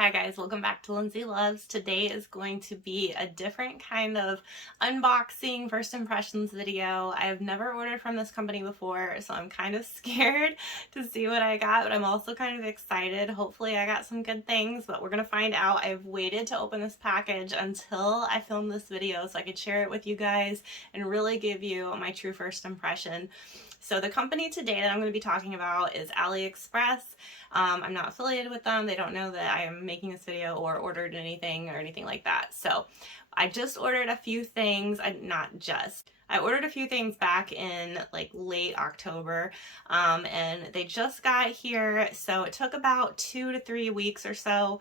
Hi guys, welcome back to Lindsey Loves. Today is going to be a different kind of unboxing first impressions video. I've never ordered from this company before, so I'm kind of scared to see what I got, but I'm also kind of excited. Hopefully I got some good things, but we're gonna find out. I've waited to open this package until I filmed this video so I could share it with you guys and really give you my true first impression. So the company today that I'm going to be talking about is AliExpress. I'm not affiliated with them. They don't know that I am making this video or ordered anything or anything like that. So I just ordered a few things. I ordered a few things back in like late October, and they just got here. So it took about 2 to 3 weeks or so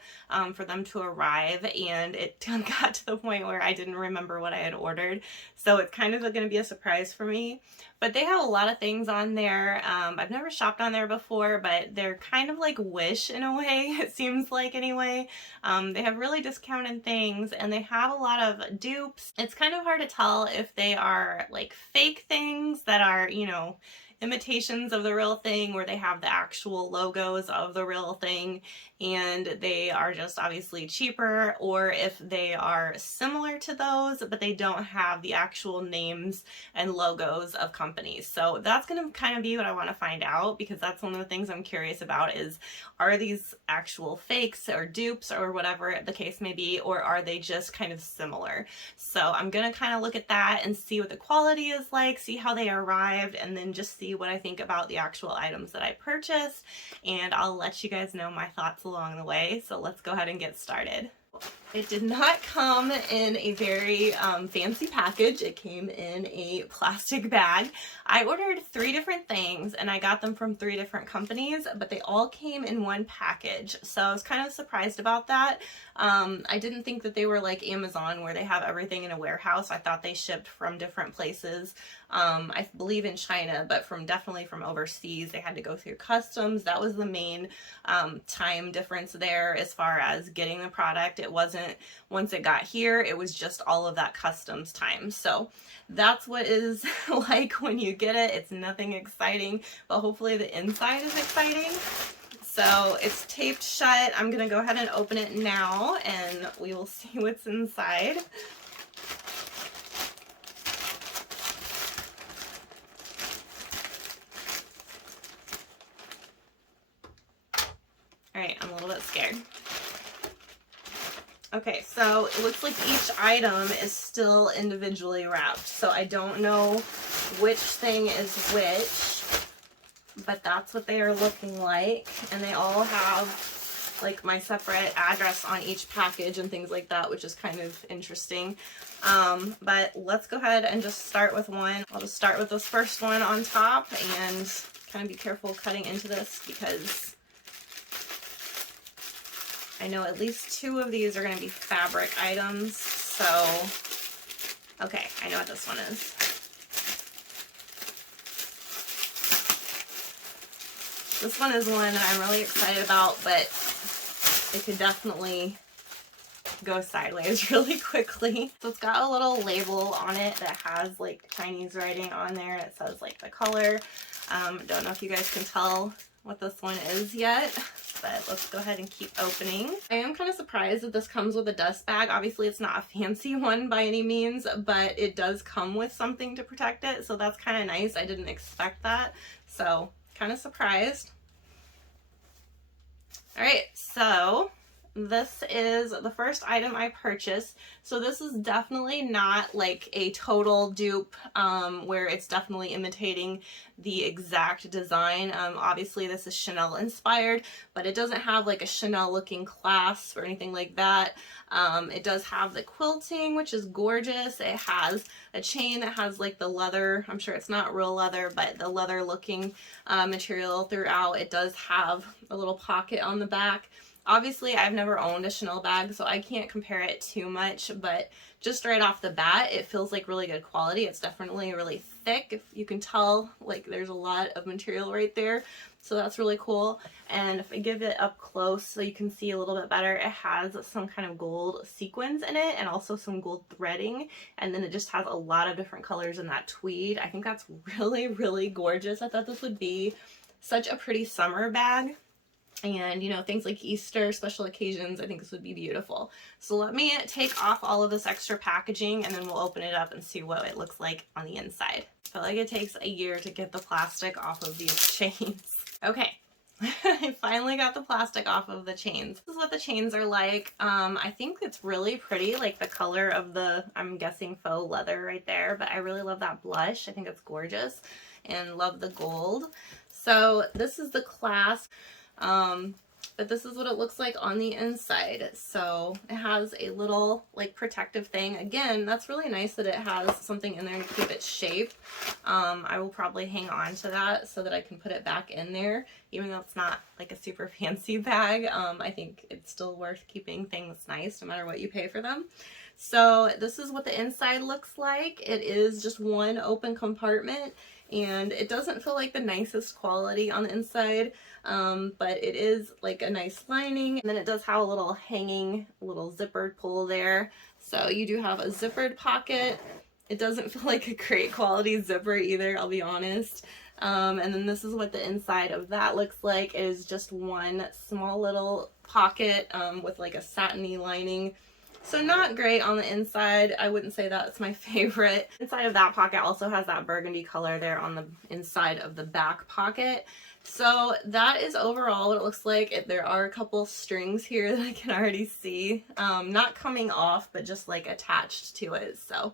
for them to arrive, and it got to the point where I didn't remember what I had ordered. So it's kind of going to be a surprise for me. But they have a lot of things on there. I've never shopped on there before, but they're kind of like Wish in a way, it seems like anyway. They have really discounted things and they have a lot of dupes. It's kind of hard to tell if they are like fake things that are, you know, imitations of the real thing where they have the actual logos of the real thing and they are just obviously cheaper, or if they are similar to those but they don't have the actual names and logos of companies. So that's going to kind of be what I want to find out, because that's one of the things I'm curious about is, are these actual fakes or dupes or whatever the case may be, or are they just kind of similar? So I'm going to kind of look at that and see what the quality is like, see how they arrived, and then just see what I think about the actual items that I purchased, and I'll let you guys know my thoughts along the way. So let's go ahead and get started. It did not come in a very fancy package. It came in a plastic bag. I ordered 3 different things and I got them from 3 different companies, but they all came in one package. So I was kind of surprised about that. I didn't think that they were like Amazon where they have everything in a warehouse. I thought they shipped from different places. I believe in China, but definitely from overseas. They had to go through customs. That was the main time difference there as far as getting the product. It wasn't once it got here, it was just all of that customs time. So that's what it is like when you get it. It's nothing exciting, but hopefully the inside is exciting. So it's taped shut. I'm gonna go ahead and open it now and we will see what's inside. All right, I'm a little bit scared. Okay, so it looks like each item is still individually wrapped, so I don't know which thing is which, but that's what they are looking like. And they all have like my separate address on each package and things like that, which is kind of interesting. But let's go ahead and just start with one. I'll just start with this first one on top and kind of be careful cutting into this because I know at least 2 of these are going to be fabric items, so, okay, I know what this one is. This one is one that I'm really excited about, but it could definitely go sideways really quickly. So it's got a little label on it that has like Chinese writing on there. It says like the color. Don't know if you guys can tell what this one is yet, but let's go ahead and keep opening. I am kind of surprised that this comes with a dust bag. Obviously it's not a fancy one by any means, but it does come with something to protect it, so that's kind of nice. I didn't expect that, so kind of surprised. All right, so this is the first item I purchased. So this is definitely not like a total dupe where it's definitely imitating the exact design. Obviously this is Chanel inspired, but it doesn't have like a Chanel looking clasp or anything like that. It does have the quilting, which is gorgeous. It has a chain that has like the leather, I'm sure it's not real leather, but the leather looking material throughout. It does have a little pocket on the back. Obviously, I've never owned a Chanel bag, so I can't compare it too much, but just right off the bat, it feels like really good quality. It's definitely really thick. If you can tell, like there's a lot of material right there, so that's really cool. And if I give it up close so you can see a little bit better, it has some kind of gold sequins in it and also some gold threading, and then it just has a lot of different colors in that tweed. I think that's really, really gorgeous. I thought this would be such a pretty summer bag. and you know, things like Easter, special occasions, I think this would be beautiful. So let me take off all of this extra packaging and then we'll open it up and see what it looks like on the inside. I feel like it takes a year to get the plastic off of these chains. Okay. I finally got the plastic off of the chains. This is what the chains are like. I think it's really pretty, like the color of the, I'm guessing faux leather right there, but I really love that blush. I think it's gorgeous and love the gold. So this is the clasp. But this is what it looks like on the inside. So it has a little like protective thing. Again, that's really nice that it has something in there to keep its shape. I will probably hang on to that so that I can put it back in there, even though it's not like a super fancy bag. I think it's still worth keeping things nice no matter what you pay for them. So this is what the inside looks like. It is just one open compartment, and it doesn't feel like the nicest quality on the inside, but it is like a nice lining. And then it does have a little hanging, little zippered pull there. So you do have a zippered pocket. It doesn't feel like a great quality zipper either, I'll be honest. And then this is what the inside of that looks like. It is just one small little pocket with like a satiny lining. So not great on the inside. I wouldn't say that's my favorite. Inside of that pocket also has that burgundy color there on the inside of the back pocket. So that is overall what it looks like. There are a couple strings here that I can already see. Not coming off, but just like attached to it. So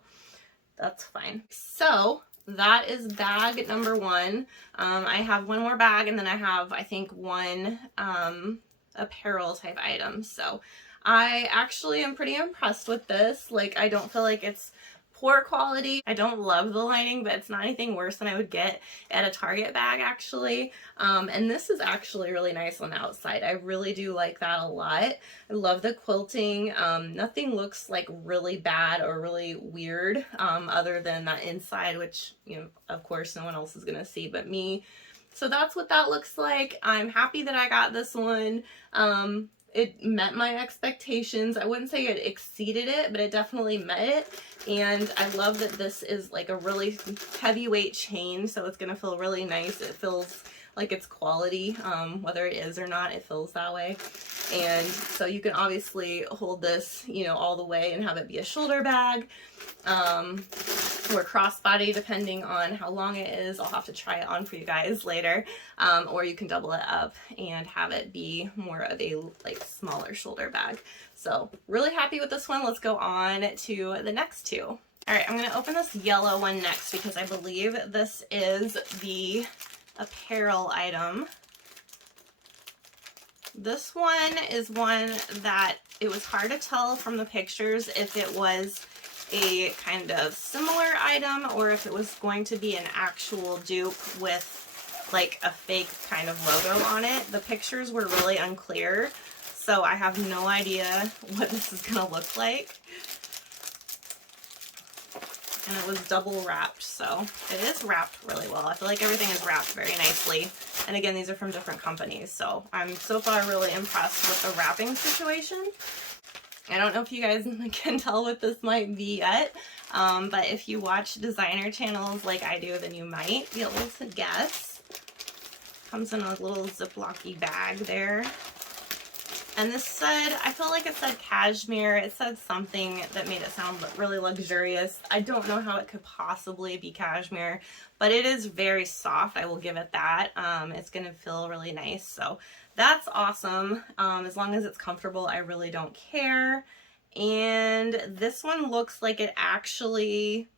that's fine. So that is bag number one. I have one more bag, and then I have, I think, one apparel type item. So I actually am pretty impressed with this. Like, I don't feel like it's poor quality. I don't love the lining, but it's not anything worse than I would get at a Target bag, actually. And this is actually really nice on the outside. I really do like that a lot. I love the quilting. Nothing looks like really bad or really weird, other than that inside, which, you know, of course, no one else is gonna see but me. So that's what that looks like. I'm happy that I got this one. It met my expectations. I wouldn't say it exceeded it, but it definitely met it. And I love that this is like a really heavyweight chain, so it's gonna feel really nice. It feels like it's quality, whether it is or not, it feels that way. And so you can obviously hold this, you know, all the way and have it be a shoulder bag, or crossbody, depending on how long it is. I'll have to try it on for you guys later. Or you can double it up and have it be more of a like smaller shoulder bag. So really happy with this one. Let's go on to the next two. All right, I'm gonna open this yellow one next because I believe this is the apparel item. This one is one that it was hard to tell from the pictures if it was a kind of similar item or if it was going to be an actual dupe with like a fake kind of logo on it. The pictures were really unclear, so I have no idea what this is gonna look like. And it was double wrapped, so it is wrapped really well. I feel like everything is wrapped very nicely. And again, these are from different companies, so I'm so far really impressed with the wrapping situation. I don't know if you guys can tell what this might be yet, but if you watch designer channels like I do, then you might be able to guess. Comes in a little Ziploc-y bag there. And this said, I feel like it said cashmere. It said something that made it sound really luxurious. I don't know how it could possibly be cashmere, but it is very soft. I will give it that. It's going to feel really nice. So that's awesome. As long as it's comfortable, I really don't care. And this one looks like it actually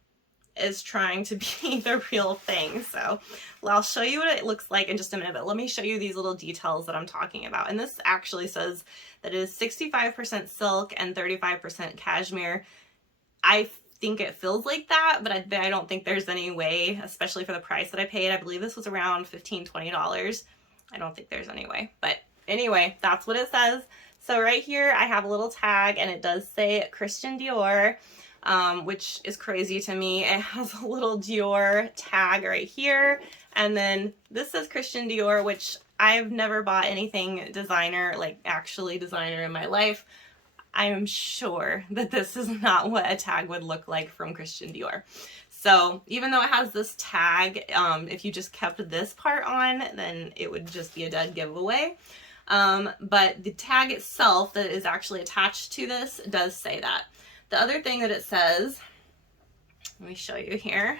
is trying to be the real thing. So I'll show you what it looks like in just a minute, but let me show you these little details that I'm talking about. And this actually says that it is 65% silk and 35% cashmere. I think it feels like that, but I don't think there's any way, especially for the price that I paid. I believe this was around $15, $20. I don't think there's any way, but anyway, that's what it says. So right here I have a little tag and it does say Christian Dior. Which is crazy to me. It has a little Dior tag right here, and then this says Christian Dior, which I've never bought anything designer, like actually designer in my life. I am sure that this is not what a tag would look like from Christian Dior. So even though it has this tag, if you just kept this part on, then it would just be a dead giveaway. but the tag itself that is actually attached to this does say that. The other thing that it says, let me show you here.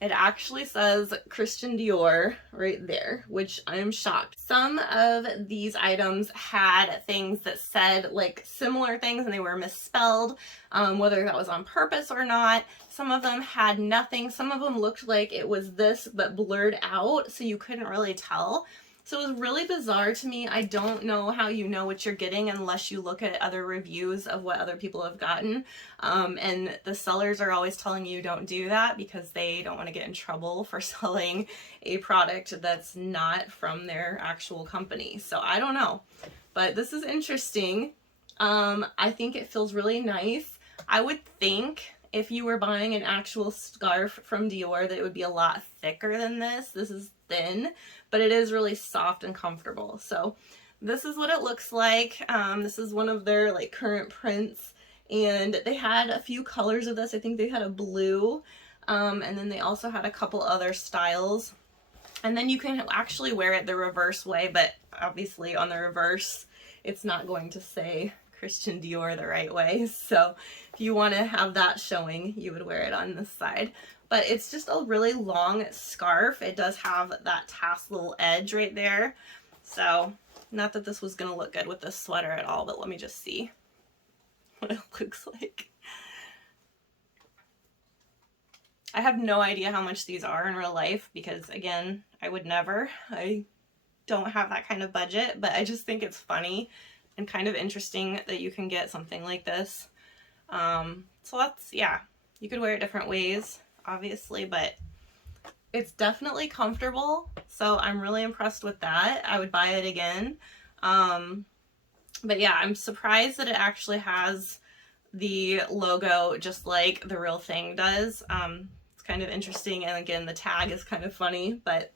It actually says Christian Dior right there, which I am shocked. Some of these items had things that said like similar things and they were misspelled, whether that was on purpose or not. Some of them had nothing. Some of them looked like it was this but blurred out, so you couldn't really tell. So it was really bizarre to me. I don't know how you know what you're getting unless you look at other reviews of what other people have gotten. And the sellers are always telling you don't do that because they don't want to get in trouble for selling a product that's not from their actual company. So I don't know, but this is interesting. I think it feels really nice. I would think if you were buying an actual scarf from Dior that it would be a lot thicker than this. This is thin, but it is really soft and comfortable. So this is what it looks like. This is one of their like current prints, and they had a few colors of this. I think they had a blue, and then they also had a couple other styles. And then you can actually wear it the reverse way, but obviously on the reverse, it's not going to say Christian Dior the right way. So if you want to have that showing, you would wear it on this side. But it's just a really long scarf. It does have that tassel edge right there. So not that this was going to look good with this sweater at all, but let me just see what it looks like. I have no idea how much these are in real life because, again, I would never. I don't have that kind of budget, but I just think it's funny and kind of interesting that you can get something like this. So that's, yeah, you could wear it different ways, obviously, but it's definitely comfortable. So I'm really impressed with that. I would buy it again. But yeah, I'm surprised that it actually has the logo just like the real thing does. It's kind of interesting, and again, the tag is kind of funny, but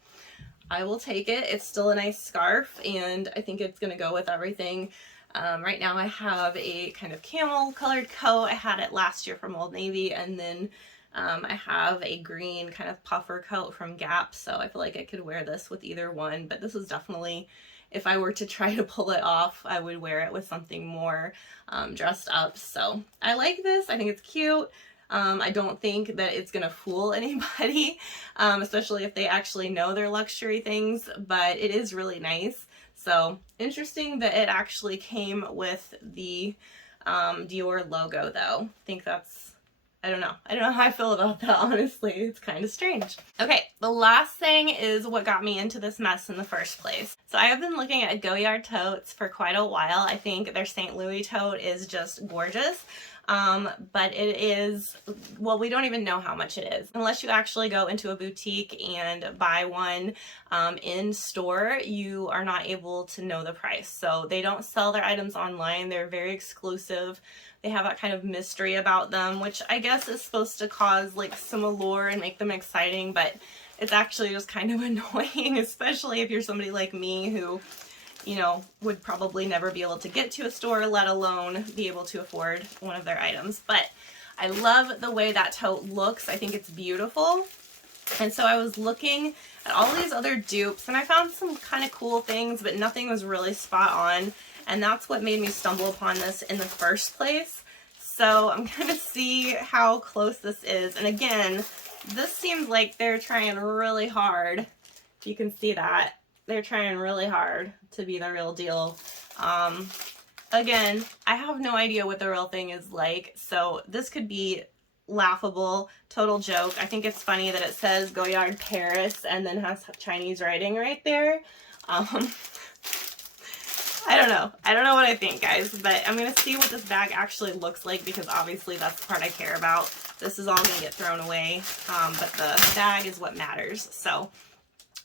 I will take it. It's still a nice scarf, and I think it's gonna go with everything. Right now I have a kind of camel colored coat. I had it last year from Old Navy, and then I have a green kind of puffer coat from Gap, so I feel like I could wear this with either one, but this is definitely, if I were to try to pull it off, I would wear it with something more dressed up. So I like this. I think it's cute. I don't think that it's gonna fool anybody, especially if they actually know their luxury things, but it is really nice. So interesting that it actually came with the Dior logo though. I think that's, I don't know how I feel about that, honestly. It's kind of strange. Okay, the last thing is what got me into this mess in the first place. So I have been looking at Goyard totes for quite a while. I think their St. Louis tote is just gorgeous. But it is, well, we don't even know how much it is. Unless you actually go into a boutique and buy one in store, you are not able to know the price. So they don't sell their items online. They're very exclusive. They have that kind of mystery about them, which I guess is supposed to cause like some allure and make them exciting, but it's actually just kind of annoying, especially if you're somebody like me who, you know, would probably never be able to get to a store, let alone be able to afford one of their items. But I love the way that tote looks. I think it's beautiful. And so I was looking at all these other dupes and I found some kind of cool things, but nothing was really spot on. And that's what made me stumble upon this in the first place. So I'm going to see how close this is. And again, this seems like they're trying really hard. If you can see that. They're trying really hard to be the real deal. Again, I have no idea what the real thing is like, so this could be laughable, total joke. I think it's funny that it says Goyard Paris and then has Chinese writing right there. I don't know. I don't know what I think, guys, but I'm going to see what this bag actually looks like because obviously that's the part I care about. This is all going to get thrown away, but the bag is what matters. So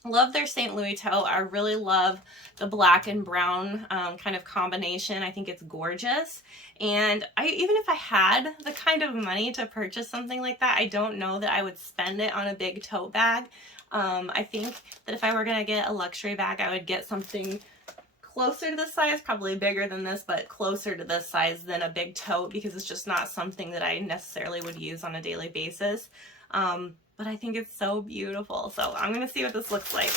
love their St. Louis tote. I really love the black and brown kind of combination. I think it's gorgeous. And even if I had the kind of money to purchase something like that, I don't know that I would spend it on a big tote bag. I think that if I were going to get a luxury bag, I would get something closer to this size, probably bigger than this, but closer to this size than a big tote because it's just not something that I necessarily would use on a daily basis. But I think it's so beautiful. So I'm going to see what this looks like.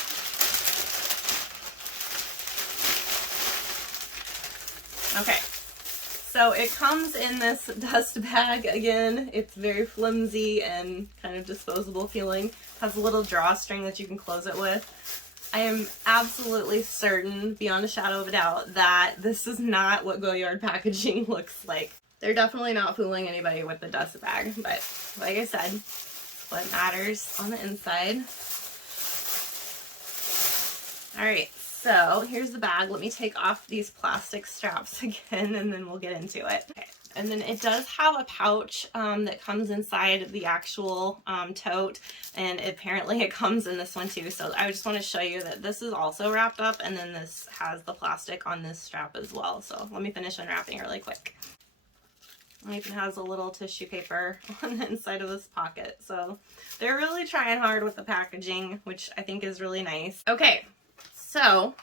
Okay, so it comes in this dust bag. Again, it's very flimsy and kind of disposable feeling. Has a little drawstring that you can close it with. I am absolutely certain, beyond a shadow of a doubt, that this is not what Goyard packaging looks like. They're definitely not fooling anybody with the dust bag, but like I said, what matters on the inside. All right, so here's the bag. Let me take off these plastic straps again, and then we'll get into it. Okay. And then it does have a pouch that comes inside the actual tote, and apparently it comes in this one too. So I just want to show you that this is also wrapped up, and then this has the plastic on this strap as well. So let me finish unwrapping really quick. It even has a little tissue paper on the inside of this pocket. So they're really trying hard with the packaging, which I think is really nice. Okay, so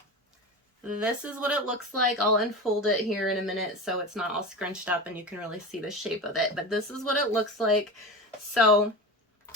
this is what it looks like. I'll unfold it here in a minute so it's not all scrunched up and you can really see the shape of it. But this is what it looks like. So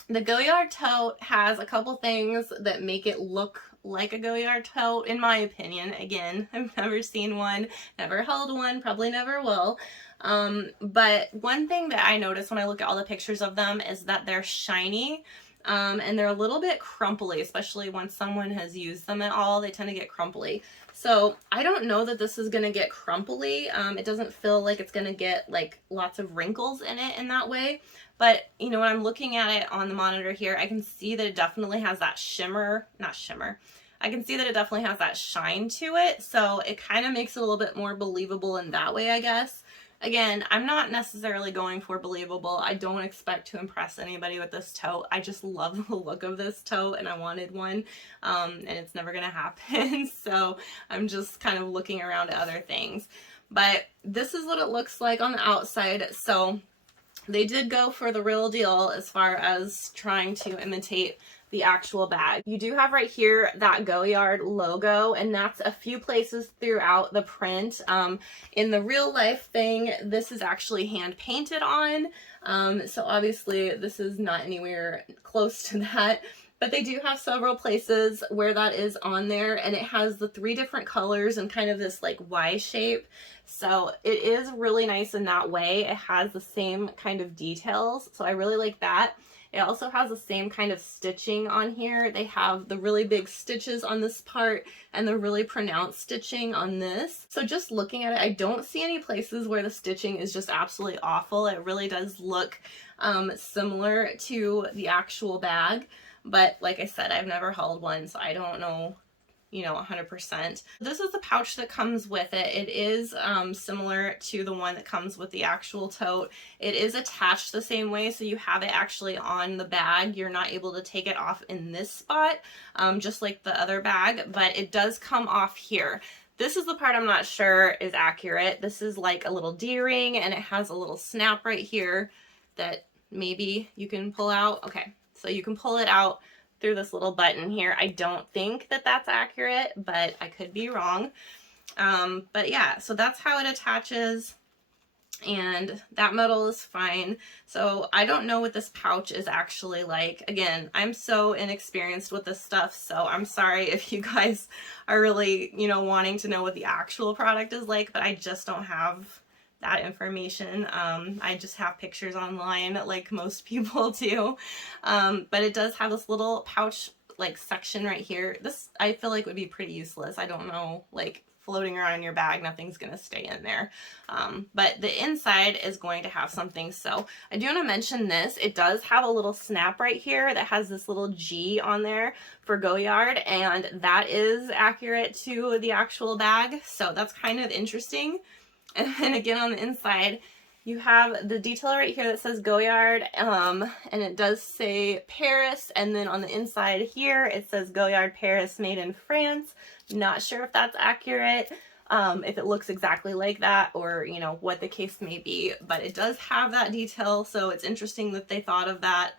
the Goyard tote has a couple things that make it look like a Goyard tote, in my opinion. Again, I've never seen one, never held one, probably never will. But one thing that I notice when I look at all the pictures of them is that they're shiny. And they're a little bit crumply, especially once someone has used them at all. They tend to get crumply. So I don't know that this is going to get crumply. It doesn't feel like it's going to get like lots of wrinkles in it in that way. But, you know, when I'm looking at it on the monitor here, I can see that it definitely has that I can see that it definitely has that shine to it. So it kind of makes it a little bit more believable in that way, I guess. Again, I'm not necessarily going for believable. I don't expect to impress anybody with this tote. I just love the look of this tote and I wanted one, and it's never gonna happen. So I'm just kind of looking around at other things. But this is what it looks like on the outside. So they did go for the real deal as far as trying to imitate the actual bag. You do have right here that Goyard logo, and that's a few places throughout the print. In the real life thing, this is actually hand painted on, so obviously this is not anywhere close to that. But they do have several places where that is on there, and it has the 3 different colors and kind of this like Y shape. So it is really nice in that way. It has the same kind of details, so I really like that. It also has the same kind of stitching on here. They have the really big stitches on this part and the really pronounced stitching on this. So just looking at it, I don't see any places where the stitching is just absolutely awful. It really does look similar to the actual bag. But like I said, I've never held one, so I don't know, you know, 100%. This is the pouch that comes with it. It is similar to the one that comes with the actual tote. It is attached the same way, so you have it actually on the bag. You're not able to take it off in this spot, just like the other bag, but it does come off here. This is the part I'm not sure is accurate. This is like a little D-ring, and it has a little snap right here that maybe you can pull out. Okay, so you can pull it out through this little button here. I don't think that that's accurate, but I could be wrong. But yeah, so that's how it attaches, and that metal is fine. So I don't know what this pouch is actually like. Again, I'm so inexperienced with this stuff, so I'm sorry if you guys are really, you know, wanting to know what the actual product is like, but I just don't have that information. I just have pictures online like most people do. But it does have this little pouch like section right here. This I feel like would be pretty useless. I don't know, like floating around in your bag, nothing's gonna stay in there. But the inside is going to have something. So I do want to mention this. It does have a little snap right here that has this little G on there for Goyard, and that is accurate to the actual bag. So that's kind of interesting. And then again on the inside, you have the detail right here that says Goyard, and it does say Paris, and then on the inside here it says Goyard Paris made in France. Not sure if that's accurate, if it looks exactly like that, or you know what the case may be, but it does have that detail, so it's interesting that they thought of that.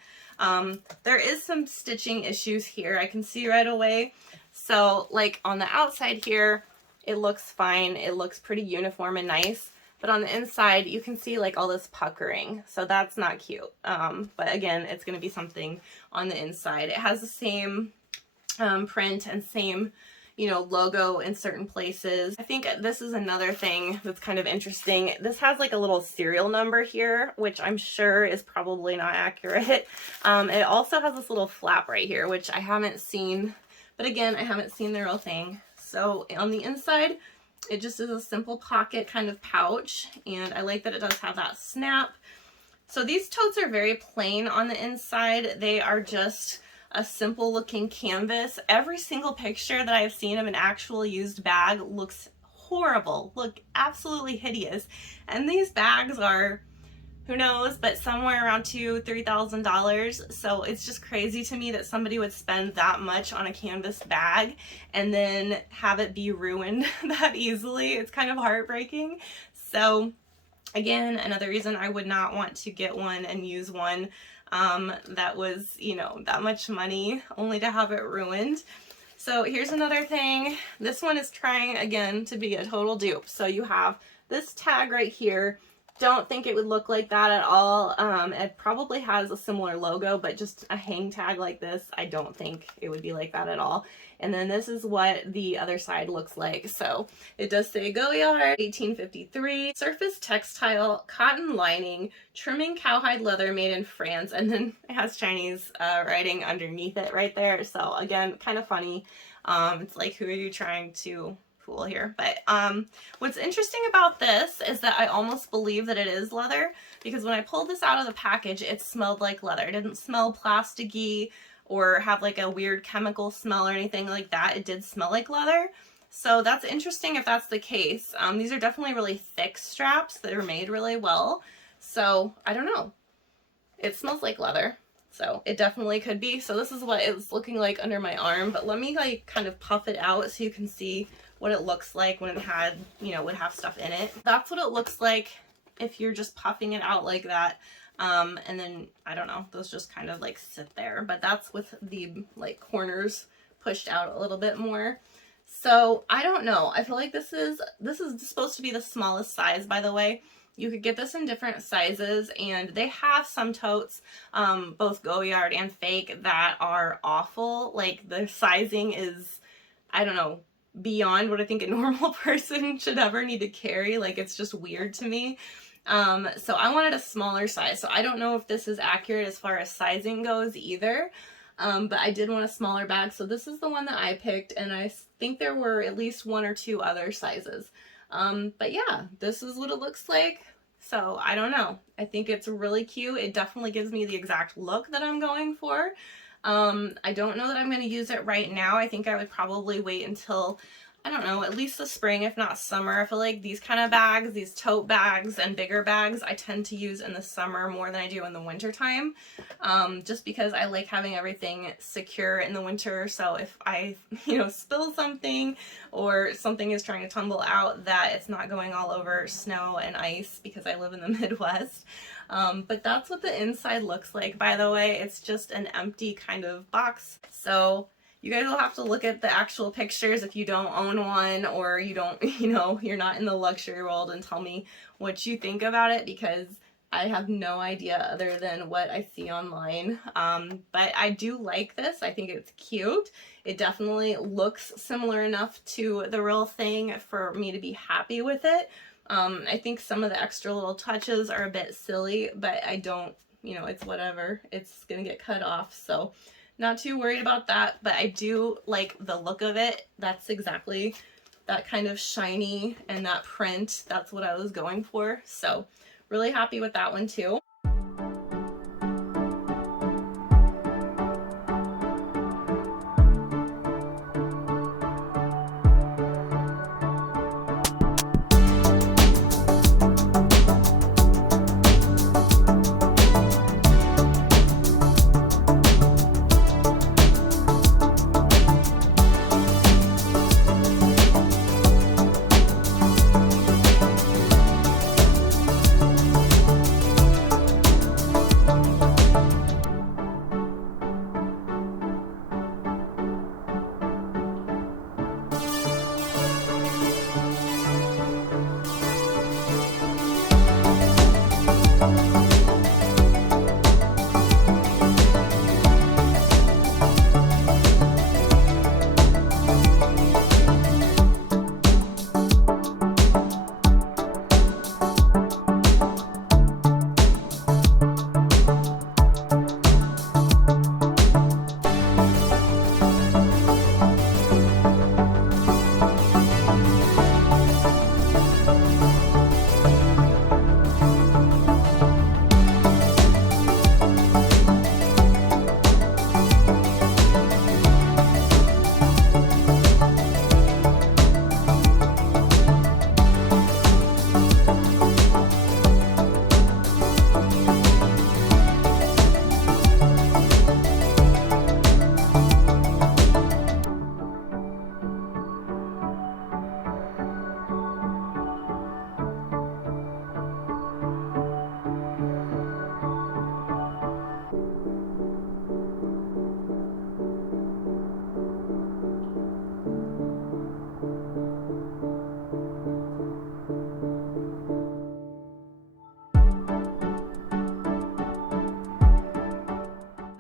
There is some stitching issues here, I can see right away. So like on the outside here, it looks fine. It looks pretty uniform and nice. But on the inside, you can see like all this puckering. So that's not cute. But again, it's going to be something on the inside. It has the same print and same, you know, logo in certain places. I think this is another thing that's kind of interesting. This has like a little serial number here, which I'm sure is probably not accurate. It also has this little flap right here, which I haven't seen, but again, I haven't seen the real thing. So on the inside, it just is a simple pocket kind of pouch, and I like that it does have that snap. So these totes are very plain on the inside. They are just a simple looking canvas. Every single picture that I've seen of an actual used bag looks horrible, look absolutely hideous. And these bags are, who knows, but somewhere around $2,000–$3,000. So it's just crazy to me that somebody would spend that much on a canvas bag and then have it be ruined that easily. It's kind of heartbreaking. So again, another reason I would not want to get one and use one that was, you know, that much money only to have it ruined. So here's another thing. This one is trying again to be a total dupe. So you have this tag right here. Don't think it would look like that at all. It probably has a similar logo, but just a hang tag like this, I don't think it would be like that at all. And then this is what the other side looks like. So it does say Goyard, 1853, surface textile, cotton lining, trimming cowhide leather made in France. And then it has Chinese writing underneath it right there. So again, kind of funny. It's like, who are you trying to fool here? But what's interesting about this is that I almost believe that it is leather, because when I pulled this out of the package, it smelled like leather. It didn't smell plasticky or have like a weird chemical smell or anything like that. It did smell like leather. So that's interesting if that's the case. These are definitely really thick straps that are made really well. So I don't know. It smells like leather. So it definitely could be. So this is what it's looking like under my arm, but let me like kind of puff it out so you can see what it looks like when it had, you know, would have stuff in it. That's what it looks like if you're just puffing it out like that. And then, I don't know, those just kind of like sit there, but that's with the like corners pushed out a little bit more. So I don't know. I feel like this is supposed to be the smallest size, by the way. You could get this in different sizes, and they have some totes, both Goyard and fake, that are awful. Like the sizing is, I don't know, beyond what I think a normal person should ever need to carry. Like, it's just weird to me. So I wanted a smaller size. So I don't know if this is accurate as far as sizing goes either. But I did want a smaller bag. So this is the one that I picked, and I think there were at least 1 or 2 other sizes. But yeah, this is what it looks like. So I don't know. I think it's really cute. It definitely gives me the exact look that I'm going for. I don't know that I'm going to use it right now. I think I would probably wait until, I don't know, at least the spring, if not summer. I feel like these kind of bags, these tote bags and bigger bags, I tend to use in the summer more than I do in the winter time. Just because I like having everything secure in the winter. So if I, you know, spill something or something is trying to tumble out, that it's not going all over snow and ice, because I live in the Midwest. But that's what the inside looks like, by the way. It's just an empty kind of box. So you guys will have to look at the actual pictures if you don't own one, or you don't, you know, you're not in the luxury world, and tell me what you think about it, because I have no idea other than what I see online. But I do like this. I think it's cute. It definitely looks similar enough to the real thing for me to be happy with it. I think some of the extra little touches are a bit silly, but I don't, you know, it's whatever. It's gonna get cut off, so not too worried about that. But I do like the look of it. That's exactly that kind of shiny and that print. That's what I was going for. So really happy with that one too.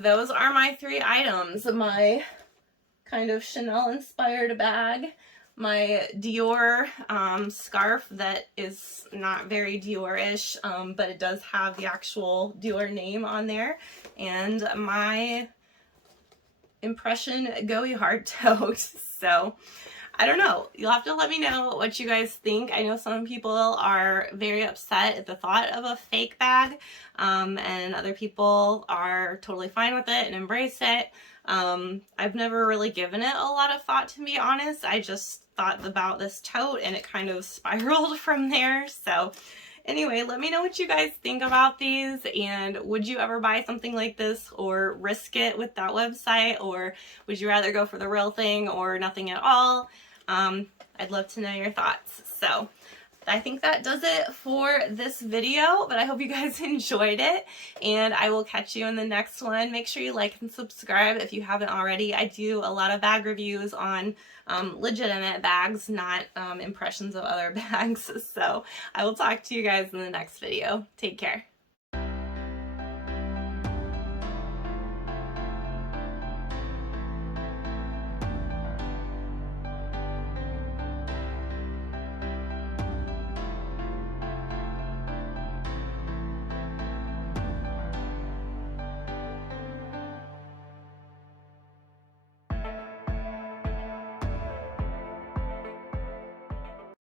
those are my 3 items. My kind of Chanel inspired bag, my Dior scarf that is not very Dior-ish, but it does have the actual Dior name on there, and my impression Goyard tote. So I don't know. You'll have to let me know what you guys think. I know some people are very upset at the thought of a fake bag, and other people are totally fine with it and embrace it. I've never really given it a lot of thought, to be honest. I just thought about this tote and it kind of spiraled from there. So anyway, let me know what you guys think about these, and would you ever buy something like this or risk it with that website, or would you rather go for the real thing or nothing at all? I'd love to know your thoughts. So I think that does it for this video, but I hope you guys enjoyed it, and I will catch you in the next one. Make sure you like and subscribe if you haven't already. I do a lot of bag reviews on legitimate bags, not impressions of other bags. So I will talk to you guys in the next video. Take care.